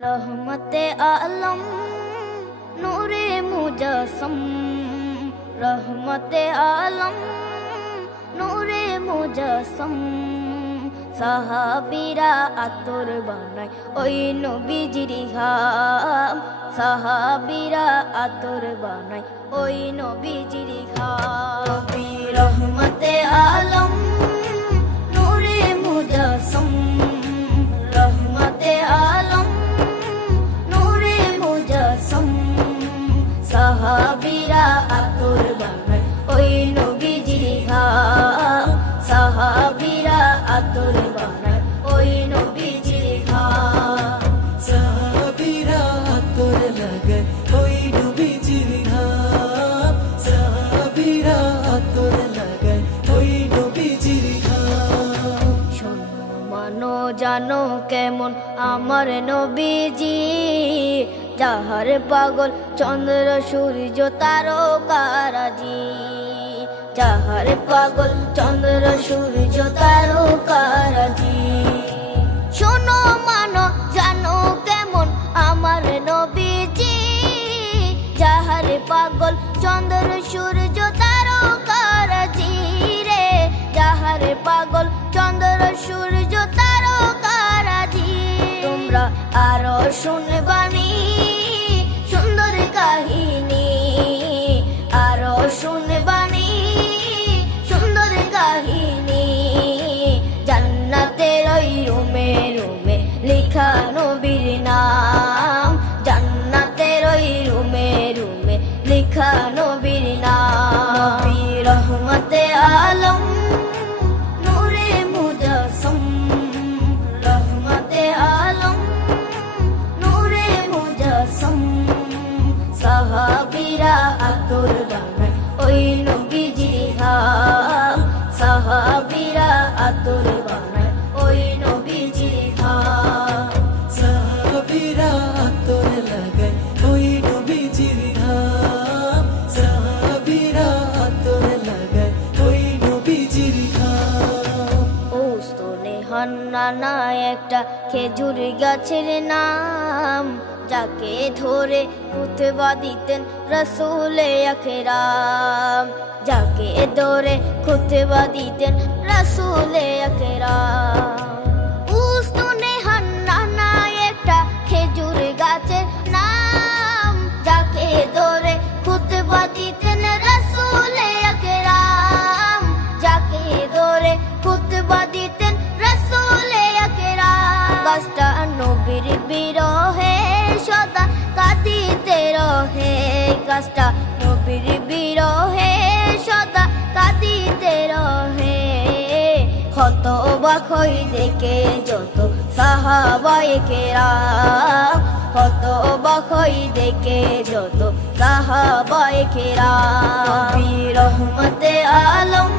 रहमते आलम नूरे मुजस्सम, रहमते आलम नूरे मुजस्सम। সাহাবীরা আতর বানায় ওই নবীজির ঘাম, সাহাবীরা আতর বানায় ওই নবীজির ঘাম। নবী রহমতে আলম নূরে মুজস্সম, রহমতে আলম নূরে মুজস্সম। সাহাবীরা আতর বানায় ওই নবীজির ঘাম, সাহাবীরা আতর বানায় ওই নবীজির ঘাম। সাহাবীরা আতর লাগায় ওই নবীজির ঘাম, সাহাবীরা আতর লাগায় ওই নবীজির ঘাম। শোনো মানো জানো কেমন আমার নবীজি, যাহার পাগল চন্দ্র সূর্য তারকারাজি, যাহার পাগল চন্দ্র সূর্য তারকারাজি। শোনো মানো জানো কেমন আমার নবীজি, যাহার পাগল চন্দ্র সূর্য তারকারাজি রে, যাহার পাগল চন্দ্র সূর্য তারকারাজি। তোমরা আরো শুনবানি সুন্দর কাহিনী, আরো শুনবানি সুন্দর কাহিনী। জান্নাতের ওই রুমে রুমে লেখা নবীর নাম, জান্নাতের ওই রুমে রুমে লেখা নবীর নাম। নবী রহমতে আলম নূরে মুজস্সম, রহমতে আলম নূরে মুজস্সম। সাহাবীরা আতর বানায় ওই নবীজির ঘাম, সাহাবীরা আতর বানায় ওই নবীজির ঘাম। সাহাবীরা আতর লাগায় ওই নবীজির ঘাম, সাহাবীরা আতর লাগায় ওই নবীজির ঘাম। ওস্তনে হান্নানা একটা খেজুর গাছের নাম, যাকে ধরে খুতবা দিতেন রাসূলে আকরাম, যাকে ধরে খুতবা দিতেন রাসূলে আকরাম। উস্তনে হান্নানা একটা খেজুর গাছের নাম, যাকে ধরে খুতবা দিতেন রাসূলে আকরাম, যাকে ধরে খুতবা দিতেন রাসূলে আকরাম। গাছটা নবীর বিরহে সদা কাঁদিতে রহে, গাছটা নবীর বিরহে সদা কাঁদিতে রহে। হতবাক হই দেখে যত সাহাবায়ে কেরাম, হতবাক হই দেখে যত সাহাবায়ে কেরাম। নবী রহমতে আলম